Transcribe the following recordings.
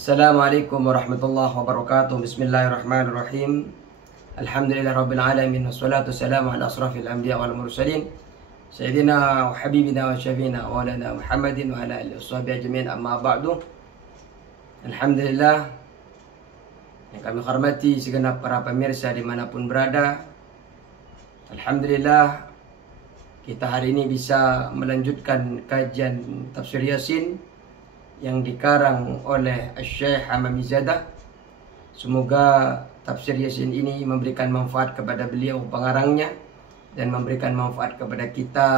Assalamualaikum warahmatullahi wabarakatuh. Bismillahirrahmanirrahim. Alhamdulillah rabbil alamin. Wassalatu wassalamu ala asrafil anbiya wal mursalin. Sayyidina wa habibina wa syafiina wa lana Muhammadin wa ala alihi washabihi ajmain. Amma ba'du. Alhamdulillah, yang kami hormati segenap para pemirsa dimanapun berada. Alhamdulillah, kita hari ini bisa melanjutkan kajian tafsir Yasin yang dikarang oleh Syekh Hamamizadah. Semoga tafsir Yasin ini memberikan manfaat kepada beliau pengarangnya dan memberikan manfaat kepada kita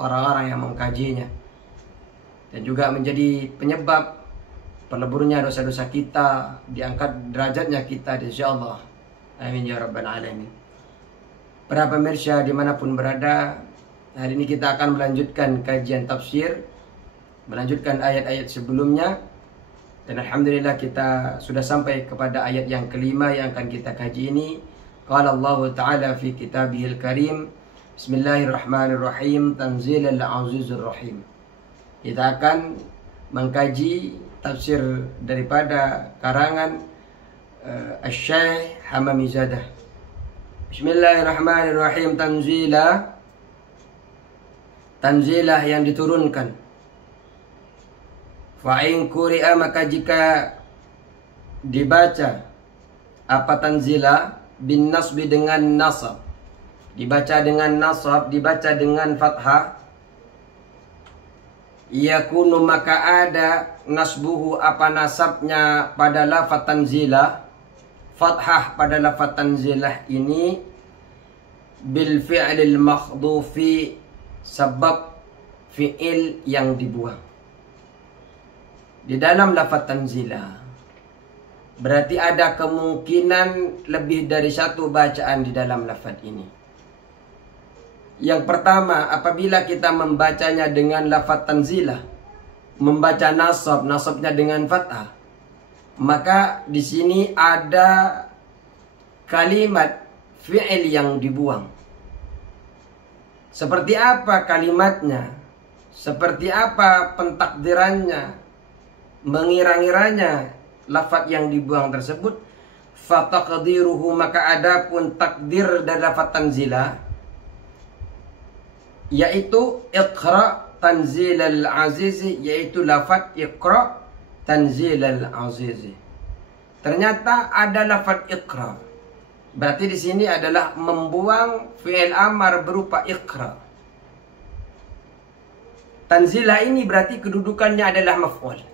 orang-orang yang mengkajinya, dan juga menjadi penyebab peleburnya dosa-dosa kita, diangkat derajatnya kita insyaallah. Amin ya rabbal alamin. Para pemirsa dimanapun berada, hari ini kita akan melanjutkan kajian tafsir, melanjutkan ayat-ayat sebelumnya, dan alhamdulillah kita sudah sampai kepada ayat yang kelima yang akan kita kaji ini. Qala Allah Ta'ala fi kitabihil karim, Bismillahirrahmanirrahim, Tanzilal Azizur Rahim. Kita akan mengkaji tafsir daripada karangan Syekh Hamamizadah. Bismillahirrahmanirrahim. Tanzilah yang diturunkan. Fa'in kuri'a, maka jika dibaca apa tanzilah bin nasbi dengan nasab, dibaca dengan nasab, dibaca dengan fathah, yakunu maka ada nasbuhu apa nasabnya pada lafaz tanzilah, fathah pada lafaz tanzilah ini bil fi'lil makhdufi, sebab fi'il yang dibuang di dalam lafaz tanzilah. Berarti ada kemungkinan lebih dari satu bacaan di dalam lafaz ini. Yang pertama, apabila kita membacanya dengan lafaz tanzilah, membaca nasab, nasabnya dengan fathah, maka di sini ada kalimat fi'il yang dibuang. Seperti apa kalimatnya? Seperti apa pentakdirannya? Mengira-ngiranya lafaz yang dibuang tersebut. Fataqdiruhu, maka adapun takdir dari lafaz tanzilah yaitu iqra tanzilal azizi, yaitu lafaz iqra tanzilal azizi. Ternyata ada lafaz iqra, berarti di sini adalah membuang fi'il amar berupa iqra. Tanzilah ini berarti kedudukannya adalah maf'ul,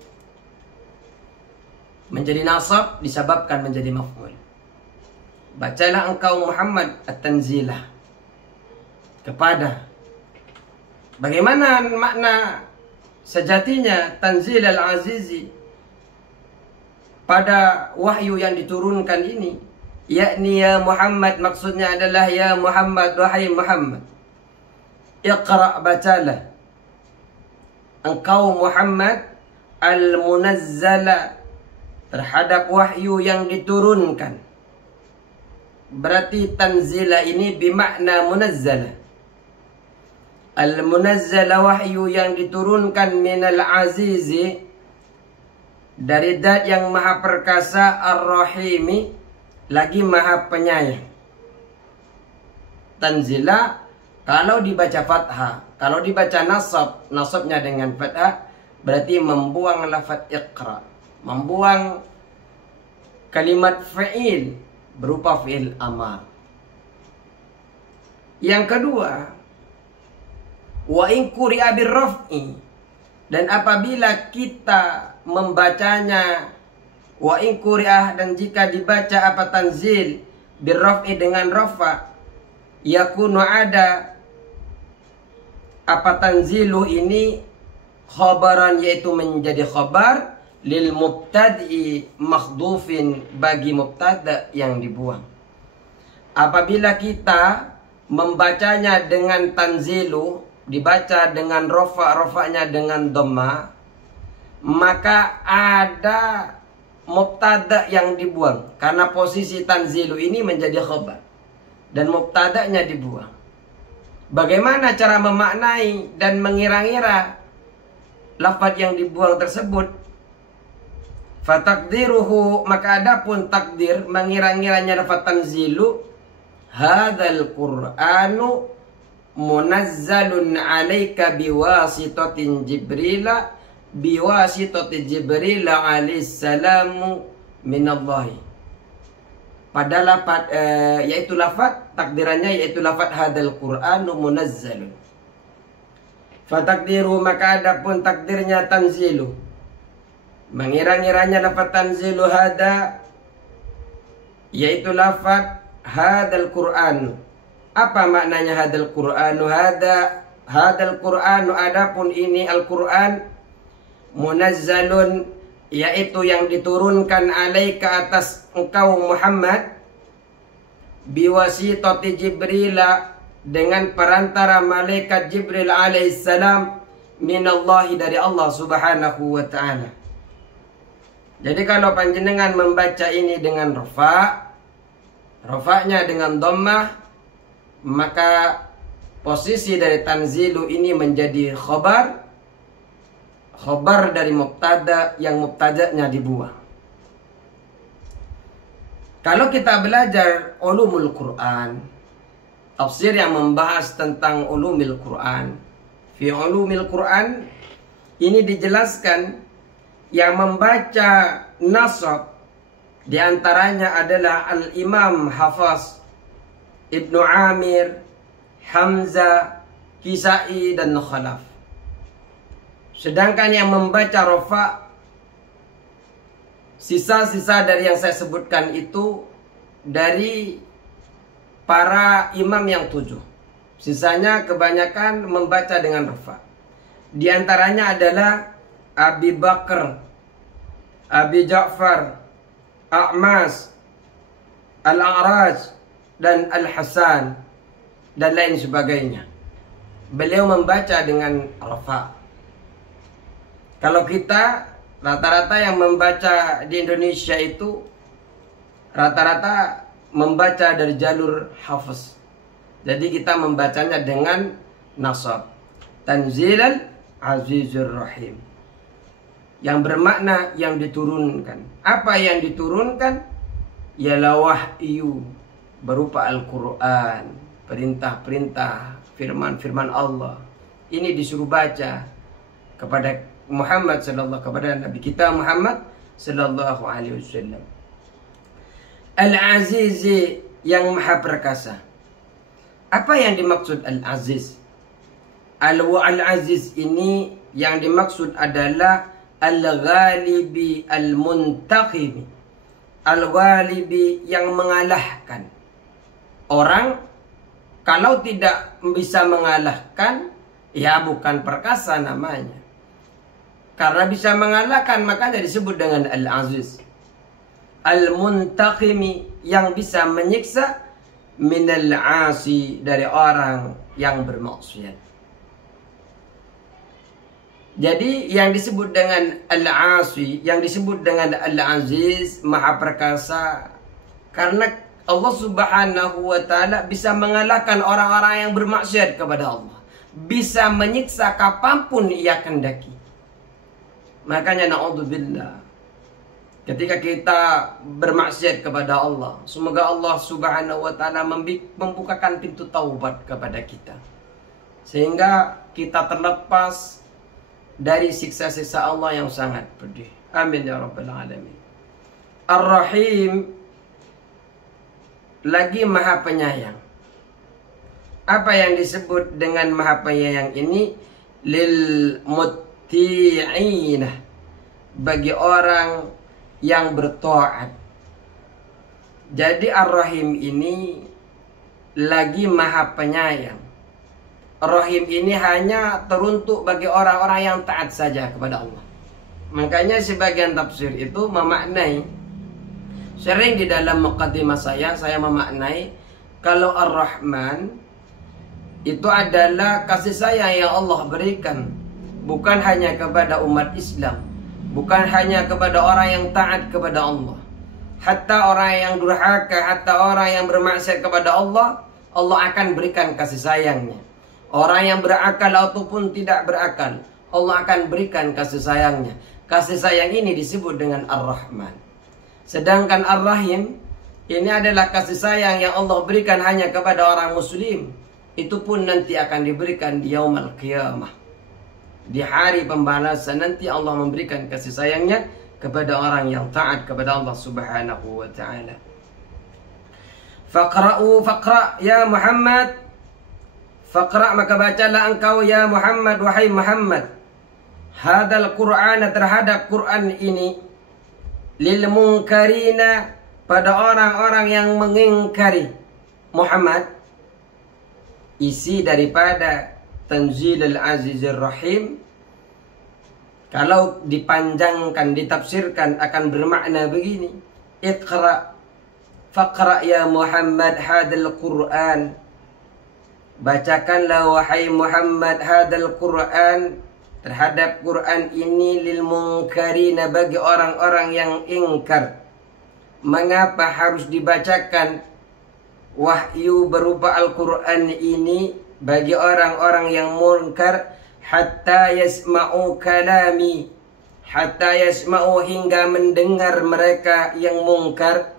menjadi nasab disebabkan menjadi maf'ul. Bacalah engkau Muhammad at-tanzilah kepada. Bagaimana makna sejatinya tanzil al-azizi pada wahyu yang diturunkan ini? Yakni ya Muhammad, maksudnya adalah ya Muhammad, wahai Muhammad. Iqra, bacalah engkau Muhammad al-munazzala, terhadap wahyu yang diturunkan. Berarti tanzila ini bimakna munazzala. Al-munazzala, wahyu yang diturunkan, minal azizi, dari zat yang maha perkasa, ar-rahimi, lagi maha penyayang. Tanzila kalau dibaca fathah, kalau dibaca nasab, nasabnya dengan fathah, berarti membuang lafaz iqra, membuang kalimat fi'il berupa fi'il amar. Yang kedua, wa in quri'a birraf'i, dan apabila kita membacanya wa in quri'ah, dan jika dibaca apa tanzil birraf'i dengan rafa, yakunu ada apa tanzilu ini khabaran, yaitu menjadi khabar lil mubtadi makhdufin, bagi mubtada yang dibuang. Apabila kita membacanya dengan tanzilu, dibaca dengan rofa, rofanya dengan dhamma, maka ada mubtada yang dibuang, karena posisi tanzilu ini menjadi khabar dan mubtadanya dibuang. Bagaimana cara memaknai dan mengira-ngira lafaz yang dibuang tersebut? Fatakdiruhu, maka adapun takdir mengira-ngiranya dapat tanzilu, hadzal Qur'anu munazzalun 'alaika biwasitatin Jibril alaihi salamu minallahi. Pada lafaz yaitu lafaz takdirannya yaitu lafaz hadzal Qur'anu munazzalun. Fatakdiru, maka adapun takdirnya tanzilu, mengira-ngiranya lafaz tanzilu hada yaitu lafaz hadzal Qur'an. Apa maknanya hadzal Qur'anu? Hadzal Qur'anu, adapun ini Al-Qur'an, munazzalun yaitu yang diturunkan alaika atas engkau Muhammad, biwasitati Jibril, dengan perantara malaikat Jibril alaihissalam, minallahi, dari Allah subhanahu wa ta'ala. Jadi kalau panjenengan membaca ini dengan rafa'nya dengan dhammah, maka posisi dari tanzilu ini menjadi khabar dari mubtada yang mubtada'nya dibuang. Kalau kita belajar ulumul Quran, tafsir yang membahas tentang ulumul Quran, fi ulumul Quran ini dijelaskan yang membaca nasab diantaranya adalah Al-Imam Hafaz, Ibnu Amir, Hamzah, Kisai, dan Khalaf. Sedangkan yang membaca rafa, sisa-sisa dari yang saya sebutkan itu dari para imam yang 7. Sisanya kebanyakan membaca dengan rafa. Di antaranya adalah Abi Bakar, Abi Ja'far, A'mas, Al-A'raj, dan Al-Hasan, dan lain sebagainya. Beliau membaca dengan rafa. Kalau kita rata-rata yang membaca di Indonesia itu rata-rata membaca dari jalur hafaz. Jadi kita membacanya dengan nasab. Tanzilal Azizur Rahim. Yang bermakna yang diturunkan. Apa yang diturunkan? Ialah wahyu berupa Al-Quran. Perintah-perintah, firman-firman Allah. Ini disuruh baca kepada Muhammad sallallahu, kepada Nabi kita Muhammad sallallahu alaihi wasallam. Al-Aziz, yang maha perkasa. Apa yang dimaksud Al-Aziz? Al-Aziz ini yang dimaksud adalah Al-Ghalibi Al-Muntaqimi. Al-Ghalibi, yang mengalahkan. Orang kalau tidak bisa mengalahkan, ya bukan perkasa namanya. Karena bisa mengalahkan, makanya disebut dengan Al-Aziz. Al-Muntaqimi, yang bisa menyiksa, minal asi, dari orang yang bermaksiat. Jadi yang disebut dengan Al-Asi, yang disebut dengan Al-Aziz, maha perkasa, karena Allah subhanahu wa ta'ala bisa mengalahkan orang-orang yang bermaksiat kepada Allah. Bisa menyiksa kapanpun ia kendaki. Makanya na'udzubillah, ketika kita bermaksiat kepada Allah, semoga Allah subhanahu wa ta'ala membukakan pintu taubat kepada kita, sehingga kita terlepas dari siksa-siksa Allah yang sangat pedih. Amin ya rabbal alamin. Ar-Rahim, lagi maha penyayang. Apa yang disebut dengan maha penyayang ini? Lil muti'ina, bagi orang yang bertaat. Jadi Ar-Rahim ini lagi maha penyayang. Ar-Rahim ini hanya teruntuk bagi orang-orang yang taat saja kepada Allah. Makanya sebagian tafsir itu memaknai, sering di dalam muqaddimah saya memaknai kalau Ar-Rahman itu adalah kasih sayang yang Allah berikan, bukan hanya kepada umat Islam, bukan hanya kepada orang yang taat kepada Allah, hatta orang yang durhaka, hatta orang yang bermaksiat kepada Allah, Allah akan berikan kasih sayangnya. Orang yang berakal ataupun tidak berakal, Allah akan berikan kasih sayangnya. kasih sayang ini disebut dengan Ar-Rahman. Sedangkan Ar-Rahim ini adalah kasih sayang yang Allah berikan hanya kepada orang muslim. Itu pun nanti akan diberikan di yaumul qiyamah. Di hari pembalasan nanti Allah memberikan kasih sayangnya kepada orang yang taat kepada Allah Subhanahu wa ta'ala. Faqra ya Muhammad. Faqra, maka bacalah engkau ya Muhammad, wahai Muhammad. Hadal Qur'an, terhadap Quran ini, lil munkarina, pada orang-orang yang mengingkari Muhammad. Isi daripada Tanzilul Azizir Rahim, kalau dipanjangkan, ditafsirkan akan bermakna begini. Iqra, faqra ya Muhammad hadal Qur'an. Bacakanlah wahai Muhammad hadal Qur'an, terhadap Quran ini, lil munkarina, bagi orang-orang yang ingkar. Mengapa harus dibacakan wahyu berupa Al-Quran ini bagi orang-orang yang munkar? Hatta yasma'u kalami, hatta yasma'u, hingga mendengar mereka yang mungkar.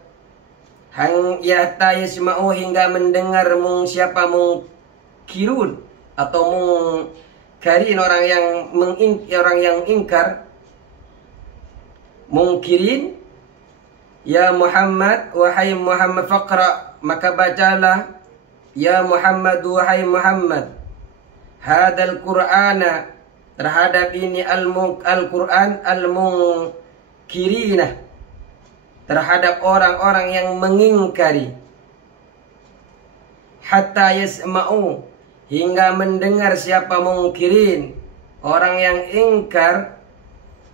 Hatta yasma'u, hingga mendengar siapa mungkirun atau mungkarin, orang yang ingkar. Mungkirin. Ya Muhammad, wahai Muhammad, faqra, maka bacalah ya Muhammad, wahai Muhammad, hadal Qur'ana, terhadap ini Al-Quran, al-munkirina, terhadap orang-orang yang mengingkari. Hatta yasma'u, hingga mendengar siapa mungkirin, orang yang ingkar,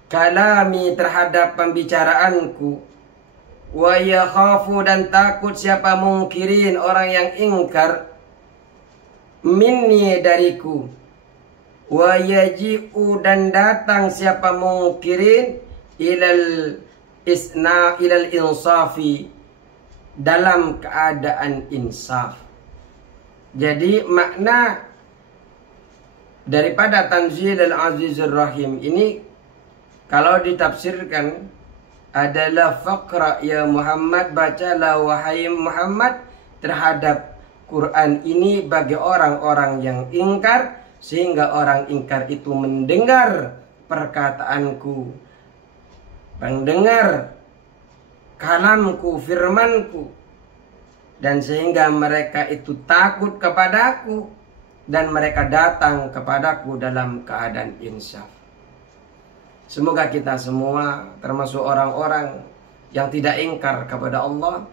kalami, terhadap pembicaraanku. Wa yakhafu, dan takut siapa mungkirin, orang yang ingkar, minni, dariku. Wa yaji'u, dan datang siapa mungkirin, ilal insafi, dalam keadaan insaf. Jadi makna daripada Tanzilul Azizir Rahim ini, kalau ditafsirkan adalah faqra ya Muhammad, bacalah wahai Muhammad, terhadap Quran ini bagi orang-orang yang ingkar, sehingga orang ingkar itu mendengar perkataanku, mendengar kalamku, firmanku, dan sehingga mereka itu takut kepadaku dan mereka datang kepadaku dalam keadaan insaf. Semoga kita semua termasuk orang-orang yang tidak ingkar kepada Allah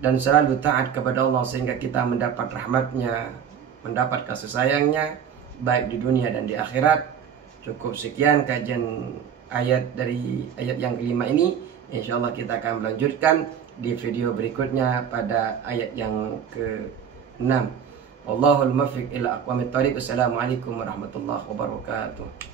dan selalu taat kepada Allah, sehingga kita mendapat rahmatnya, mendapat kasih sayangnya, baik di dunia dan di akhirat. Cukup sekian kajian ayat dari ayat yang kelima ini. InsyaAllah kita akan melanjutkan di video berikutnya pada ayat yang ke-6. Wallahul muwaffiq ila aqwamit thoriq. Assalamualaikum warahmatullahi wabarakatuh.